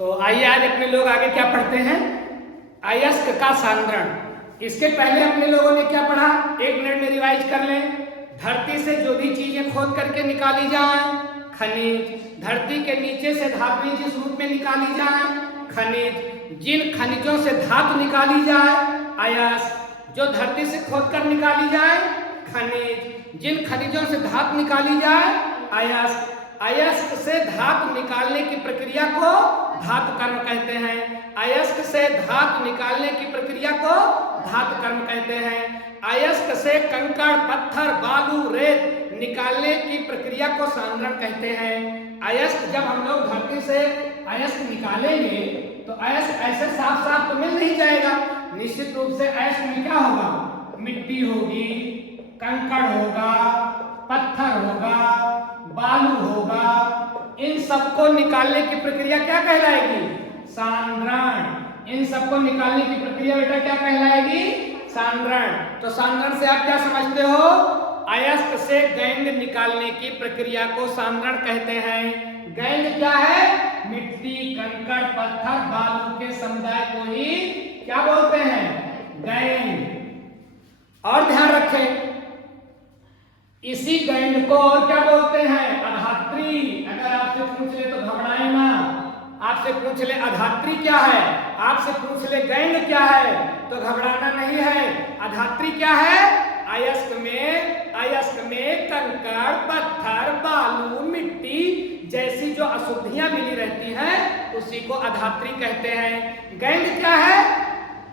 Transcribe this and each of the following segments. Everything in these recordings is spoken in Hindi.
तो आइए आज अपने लोग आगे क्या पढ़ते हैं, अयस्क का सांद्रण। इसके पहले अपने लोगों ने क्या पढ़ा, 1 मिनट में रिवाइज कर लें। धरती से जो भी चीजें खोद करके निकाली जाए खनिज, धरती के नीचे से धातुएं जिस रूप में निकाली जाए खनिज, जिन खनिजों से धातु निकाली जाए अयस्क, जो धरती से खोदकर निकाली जाए खनिज, जिन खनिजों से धातु निकाली जाए अयस्क। अयस्क से धातु निकालने की प्रक्रिया को धातु कर्म कहते हैं। अयस्क से धातु निकालने की प्रक्रिया को धातु कर्म कहते हैं। अयस्क से कंकड़, पत्थर, बालू, रेत निकालने की प्रक्रिया को सांद्रण कहते हैं। अयस्क जब हम लोग धरती से अयस्क निकालेंगे तो अयस्क ऐसे साफ साफ तो मिल नहीं जाएगा। निश्चित रूप से अयस्क में क्या होगा, मिट्टी होगी, कंकड़ होगा, पत्थर होगा, बालू होगा। इन सबको निकालने की प्रक्रिया क्या कहलाएगी, सांद्रण। इन सबको निकालने की प्रक्रिया बेटा क्या कहलाएगी, सांद्रण। तो सांद्रण से आप क्या समझते हो, अयस्क से गैंग निकालने की प्रक्रिया को सांद्रण कहते हैं। गैंग क्या है, मिट्टी, कंकड़, पत्थर, बालू के समुदाय को ही क्या बोलते हैं, गैंग। और ध्यान रखें, इसी गैंग को और क्या बोलते हैं, अधात्री। अगर आपसे पूछ ले तो घबराए ना, आपसे पूछ ले अधात्री क्या है, आपसे पूछ ले गैंग क्या है तो घबराना नहीं है। अधात्री क्या है, अयस्क में कंकड़, पत्थर, बालू, मिट्टी जैसी जो अशुद्धियां मिली रहती हैं उसी को अधात्री कहते हैं। गैंग क्या है,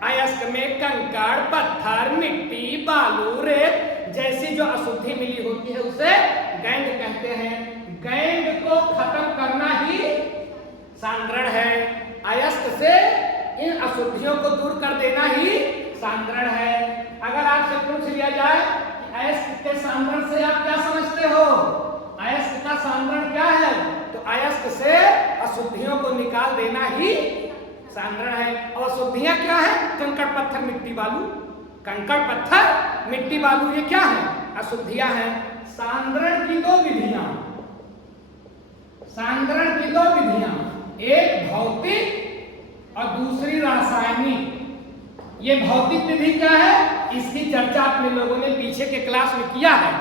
अयस्क में कंकड़, पत्थर, मिट्टी, बालू, रेत जैसी जो अशुद्धि मिली होती है उसे गैंग कहते हैं। गैंग को खत्म करना ही सांद्रण है। अयस्क से इन अशुद्धियों को दूर कर देना ही सांद्रण है। अगर आपसे पूछ लिया जाए कि अयस्क के सांद्रण से आप क्या समझते हो, अयस्क का सांद्रण क्या है, तो अयस्क से अशुद्धियों को निकाल देना ही सांद्रण है। और अशुद्धियां क्या है, कंकड़, पत्थर, मिट्टी, बालू। कंकड़, पत्थर, मिट्टी, बालू ये क्या है, अशुद्धियां हैं। सांद्रण की 2 विधियां, सांद्रण की 2 विधियां, एक भौतिक और दूसरी रासायनिक। ये भौतिक विधि क्या है, इसकी चर्चा अपने लोगों ने पीछे के क्लास में किया है।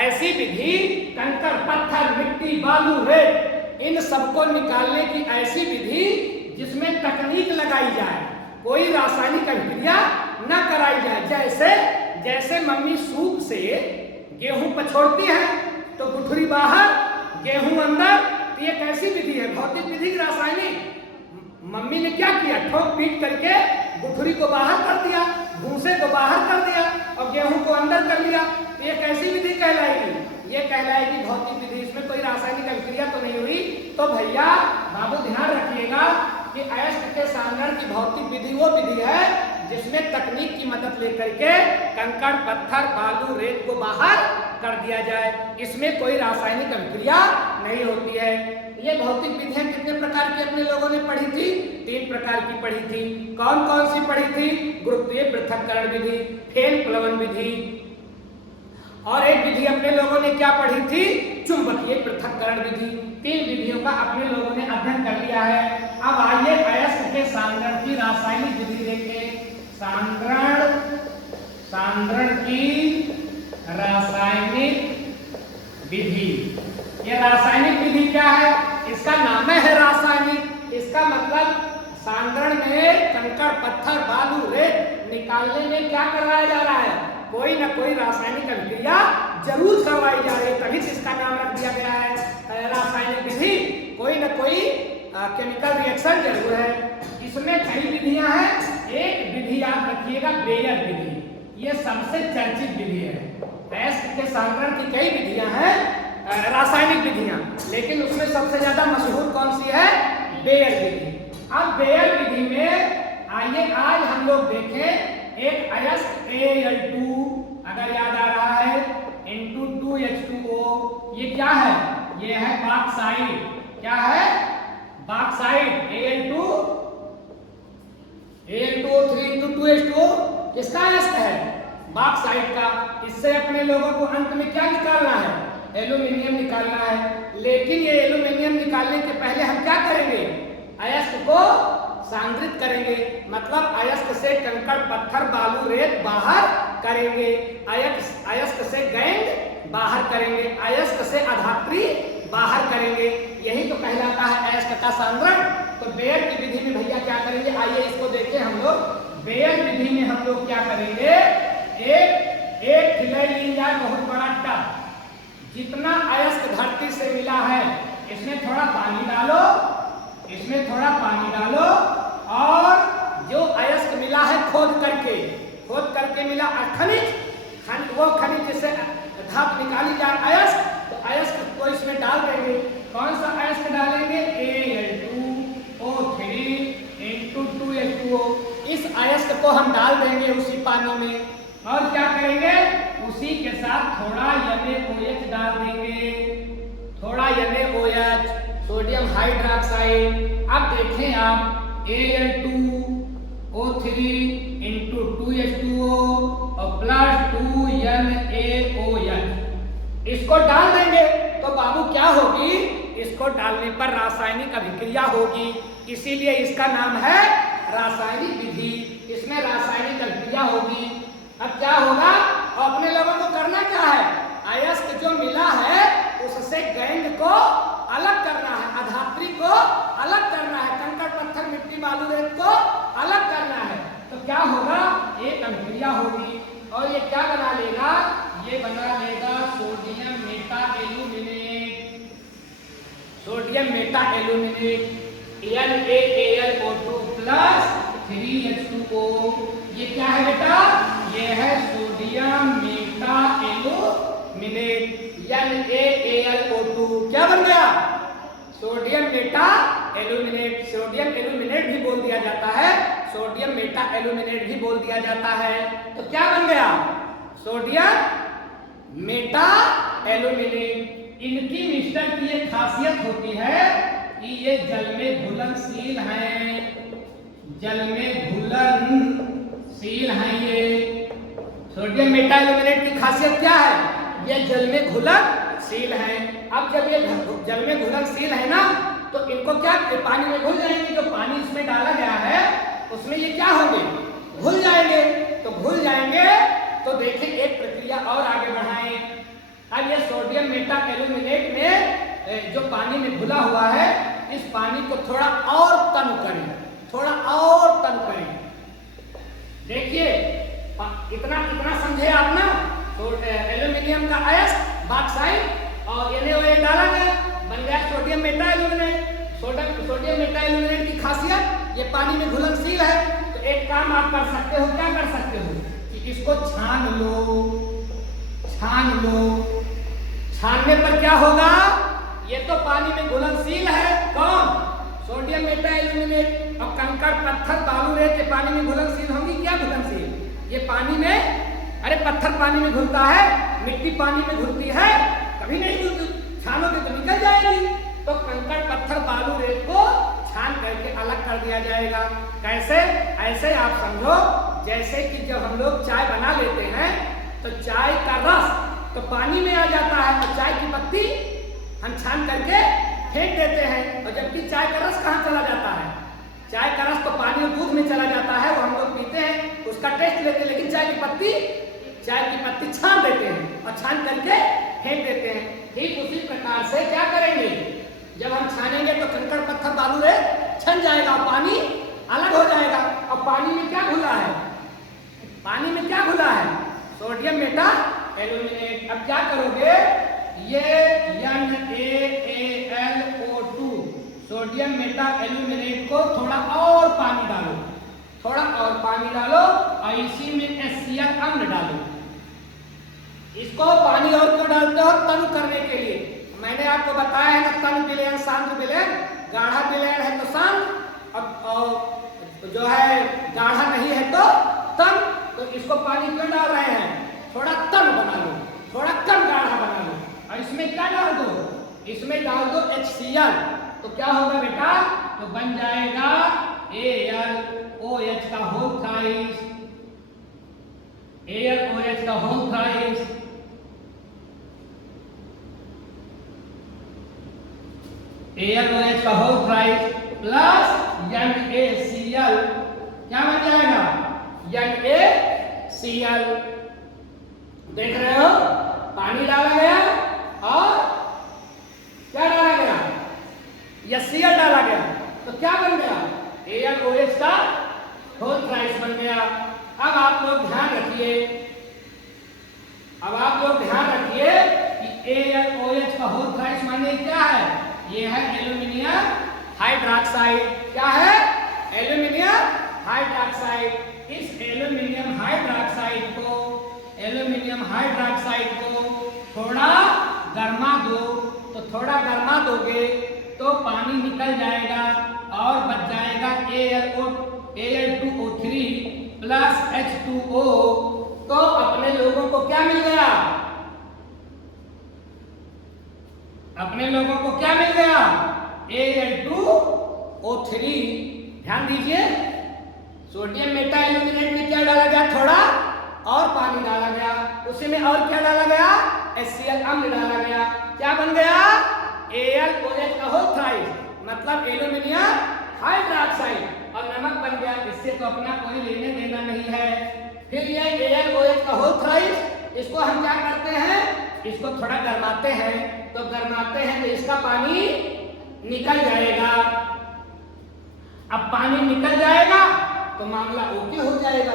ऐसी विधि कंकड़, पत्थर, मिट्टी, बालू, रेत इन सबको निकालने की ऐसी विधि जिसमें तकनीक लगाई जाए, कोई रासायनिक अभिक्रिया न कराई जाए। जैसे मम्मी सूप से गेहूं पछोड़ती है तो गुठली बाहर, गेहूं अंदर, तो ये कैसी विधि है, भौतिक विधि, रासायनिक। मम्मी ने क्या किया, ठोक पीट करके गुठली को बाहर कर दिया, भूसे को बाहर कर दिया और गेहूं को अंदर कर लिया, तो ये कैसी विधि कहलाएगी, ये कहलाएगी भौतिक विधि। इसमें कोई रासायनिक अभिक्रिया तो नहीं हुई। तो भैया बाबू ध्यान रखिएगा कि अयस्क के सांद्रण की भौतिक विधि वो विधि है जिसमें तकनीक की मदद लेकर के कंकड़, पत्थर, बालू, रेत को बाहर कर दिया जाए। इसमें कोई रासायनिक अभिक्रिया नहीं होती है। ये भौतिक विधियां कितने प्रकार की अपने लोगों ने पढ़ी थी, 3 प्रकार की पढ़ी थी। कौन कौन सी पढ़ी थी, गुरुत्वीय पृथक्करण विधि, फेन प्लवन विधि, और एक विधि अपने लोगों ने क्या पढ़ी थी, चुंबकीय पृथक्करण विधि। 3 विधियों का अपने लोगों ने अध्ययन कर लिया है। अब आइए अयस्क के सांद्रण की रासायनिक विधि देखें। सांद्रण की रासायनिक विधि। ये रासायनिक विधि क्या है, इसका नाम है रासायनिक। इसका मतलब सांद्रण में कंकड़, पत्थर, बालू, रेत निकालने में क्या करवाया जा रहा है, कोई ना कोई रासायनिक अभिक्रिया जरूर करवाई जा रही है, तभी से इसका नाम रख दिया गया है रासायनिक विधि। कोई ना कोई केमिकल रिएक्शन जरूर है। इसमें कई विधियां हैं। एक विधि याद रखिएगा, बेयर विधि, ये सबसे चर्चित विधि है। अयस्क के सांद्रण की कई विधियां हैं, रासायनिक विधियां, लेकिन उसमें सबसे ज्यादा मशहूर कौन सी है, बेयर विधि। अब बेयर विधि में आइए आज हम लोग देखें एक अयस्क Al2, अगर याद आ रहा है, N2 2H2O, ये क्या है, ये है बॉक्साइट। क्या है, बॉक्साइट। Al2O3 2H2O किसका अयस्क है, बॉक्साइट का। इससे अपने लोगों को अंत में क्या निकालना है, एल्यूमिनियम निकालना है। लेकिन ये एल्यूमिनियम निकालने के पहले हम क्या करेंगे, अयस्क को करेंगे, मतलब अयस्क से कंकड़ पत्थर बालू रेत बाहर करेंगे, अयस्क से गेंद बाहर करेंगे, अयस्क से अधात्री बाहर करेंगे। यही तो कहलाता है अयस्क का सांद्रण। तो बेयर की विधि में भैया क्या करेंगे, आइए इसको देखें हम लोग। बेयर विधि में हम लोग क्या करेंगे, एक खिलाई जाए बहुत बड़ा टब, जितना अयस्क धरती से मिला है इसमें थोड़ा पानी डालो, इसमें थोड़ा पानी डालो, और जो अयस्क मिला है खोद करके मिला खनिज, वो खनिज से धाप निकाली जाए अयस्क, तो अयस्क को इसमें डाल देंगे। कौन सा अयस्क डालेंगे, Al2O3 into 2H2O। इस अयस्क को हम डाल देंगे उसी पानी में, और क्या करेंगे, उसी के साथ थोड़ा NaOH डाल देंगे, थोड़ा NaOH, सोडियम हाइड्रोक्साइड। अब देखें आप, Al2O3 into 2H2O और प्लस 2NaOH, इसको डाल देंगे तो बाबू क्या होगी, इसको डालने पर रासायनिक अभिक्रिया होगी, इसीलिए इसका नाम है रासायनिक विधि। इसमें रासायनिक अभिक्रिया होगी। अब क्या होगा, अपने लोगों को करना क्या है, अयस्क जो मिला है उससे गेंद को अलग करना है, अधात्री को अलग करना है, कंकड़ पत्थर मिट्टी बालू रेत को अलग करना है। तो क्या होगा, एक अभिक्रिया होगी, और ये क्या बना लेगा, ये बना लेगा sodium Meta aluminate, sodium Meta aluminate NaAlO2 plus 3H2O। ये क्या है बेटा, ये है सोडियम मेटा एल्यूमिनेट NaAlO2। क्या बन गया, sodium Meta aluminate. Sodium aluminate भी बोल दिया जाता है, सोडियम मेटा एल्यूमिनेट भी बोल दिया जाता है। तो क्या बन गया, सोडियम मेटा एल्यूमिनेट। इनकी मिश्रण की एक खासियत होती है कि ये जल में घुलनशील हैं, जल में घुलनशील हैं। ये सोडियम मेटा एल्यूमिनेट की खासियत क्या है, ये जल में घुलनशील हैं। अब जब ये जल में घुलनशील है ना, तो इनको क्या पानी में घुल जाएंगे, जो पानी इसमें डाला गया है उसमें ये क्या होंगे, घुल जाएंगे। तो घुल जाएंगे तो देखें एक प्रक्रिया और आगे बढ़ाएं। अब ये सोडियम मेटा एल्यूमिनेट में जो पानी में घुला हुआ है, इस पानी को थोड़ा और तन करें, थोड़ा और तन करें। देखिए इतना समझे आप ना, तो एल्यूमिनियम का अयस्क बॉक्साइड और NaOH डाला गया, बन गया sodium Meta aluminate. Sodium Meta aluminate की खासियत ये पानी में घुलनशील है। तो एक काम आप कर सकते हो, क्या कर सकते हो कि इसको छान लो, छान लो। छानने पर क्या होगा, ये तो पानी में घुलनशील है, कौन, सोडियम मेटा एल्यूमिनेट। और कंकड़ पत्थर बालू रेत के पानी में घुलनशील होंगी, क्या घुलनशील, ये पानी में, अरे पत्थर पानी में घुलता है, मिट्टी पानी में घुलती है, कभी नहीं घुलती, छानोगे तो निकल जाएगी। तो कंकड़ पत्थर बालू रेत को छान करके अलग कर दिया जाएगा। कैसे, ऐसे आप समझो जैसे कि जब हम लोग चाय बना लेते हैं तो चाय का रस तो पानी में आ जाता है, और चाय की पत्ती हम छान करके फेंक देते हैं, और जबकि चाय का रस कहाँ चला जाता है, चाय का रस तो पानी और दूध में चला जाता है, वो हम लोग पीते हैं, उसका टेस्ट लेते हैं, लेकिन चाय की पत्ती छान देते हैं और छान करके फेंक देते हैं। ठीक उसी प्रकार से क्या करेंगे, जब हम छानेंगे तो कंकड़ पत्थर बालू रेत छन जाएगा, पानी अलग हो जाएगा। और पानी में क्या घुला है, पानी में क्या घुला है, सोडियम मेटा एल्यूमिनेट। अब क्या करोगे, ये NaAlO2 सोडियम मेटा एल्यूमिनेट को थोड़ा और पानी डालो, थोड़ा और पानी डालो, और इसी में HCl अम्ल डालो। इसको पानी और क्यों डालते हो, तन करने के लिए। मैंने आपको बताया है ना, तन विलयन शांत विलयन, गाढ़ा विलयन है तो शांत, और जो है गाढ़ा नहीं है तो तन। तो इसको पानी क्यों डाल रहे हैं, थोड़ा तन बना लो, थोड़ा कम गाढ़ा बना लो। और इसमें क्या डाल दो, इसमें डाल दो HCl। तो क्या होगा बेटा, तो बन जाएगा AlOH का होल थ्राइस, AlOH का होल थ्राइस। AlOH का whole thrice plus NaCl NaCl क्या बन जाएगा? NaCl। देख रहे हो, पानी डाला गया और क्या डाला गया? Cl डाला गया, तो क्या बन गया? AlOH का होल थ्राइस बन गया। अब आप लोग ध्यान रखिए, कि AlOH का होल थ्राइस माने क्या है? ये है एल्यूमिनियम हाइड्रॉक्साइड। क्या है? Aluminium hydroxide. इस एल्यूमिनियम हाइड्रॉक्साइड को थोड़ा गर्मा दो, तो थोड़ा गर्मा दोगे तो पानी निकल जाएगा और बच जाएगा Al2O3 प्लस H2O। तो अपने लोगों को क्या मिल गया? Al2O3। ध्यान दीजिए, सोडियम मेटा एल्यूमिनेट में क्या डाला गया? थोड़ा और पानी डाला गया, उसी में और क्या डाला गया? HCl अम्ल डाला गया। क्या बन गया? AlOH का होल थ्राइस, मतलब एल्यूमिनियम हाइड्रॉक्साइड, और नमक बन गया। इससे तो अपना कोई लेने देना नहीं है। फिर ये AlOH का होल थ्राइस, इसको हम क्या करते हैं? इसको थोड़ा गरमाते हैं, तो इसका पानी निकल जाएगा। अब पानी निकल जाएगा तो मामला ओके हो जाएगा।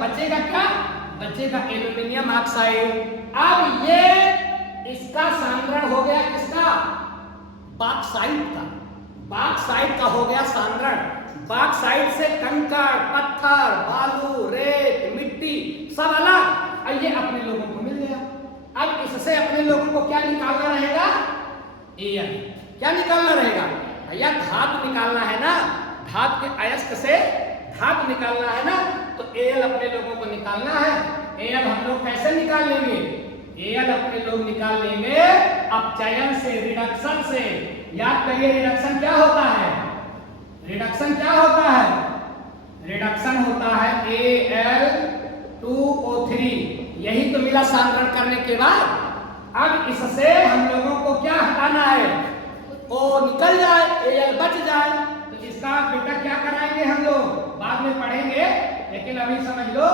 बचेगा क्या? बचेगा एल्यूमिनियम ऑक्साइड। अब ये इसका सांद्रण हो गया किसका? बॉक्साइट का हो गया सांद्रण। बॉक्साइट से कंकड़, पत्थर, बालू, रेत, मिट्टी सब अलग, और ये अपने लोगों को मिल गया। अब इससे अपने लोगों को क्या निकालना रहेगा? Al। क्या निकालना रहेगा भैया? धातु निकालना है ना, धातु के अयस्क से धातु निकालना है ना, तो Al अपने लोगों को निकालना है। Al हम लोग कैसे निकाल लेंगे? Al अपने लोग निकाल लेंगे अपचयन से, रिडक्शन से। याद करिए, रिडक्शन क्या होता है? रिडक्शन होता है Al2O3। यही तो मिला सांद्रण करने के बाद। अब इससे हम लोगों को क्या हटाना है? O निकल जाए, Al बच जाए, तो इसका बेटा क्या कराएंगे हम लोग? बाद में पढ़ेंगे, लेकिन अभी समझ लो,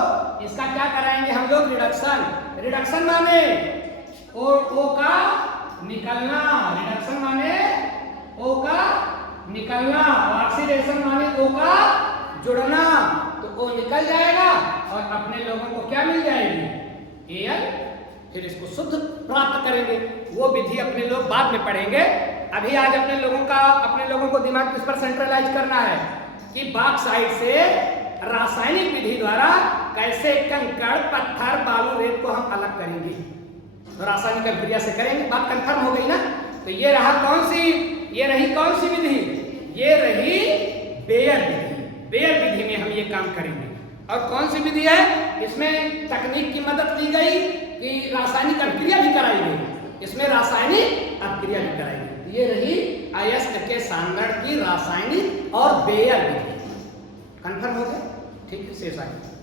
इसका क्या कराएंगे हम लोग? रिडक्शन माने O का निकलना, ऑक्सीडेशन माने O का जुड़ना। तो O निकल जाएगा और अपने लोगों को क्या मिल जाएगी? Al। फिर इसको शुद्ध प्राप्त करेंगे। वो विधि अपने लोग बाद में पढ़ेंगे। अभी आज अपने लोगों को दिमाग किस पर सेंट्रलाइज करना है कि बॉक्साइट से रासायनिक विधि द्वारा कैसे कंकड़, पत्थर, बालू, रेत को हम अलग करेंगे। तो रासायनिक अभिक्रिया से करेंगे। बात कंफर्म हो गई ना? तो ये रही कौन सी विधि? ये रही बेयर विधि। बेयर विधि में हम ये काम करेंगे। और कौन सी विधि है? इसमें तकनीक की मदद ली गई कि रासायनिक अभिक्रिया भी कराई गई। ये रही अयस्क के सांद्रण की रासायनिक और बेयर विधि। कंफर्म हो गया? ठीक है, शेष आगे।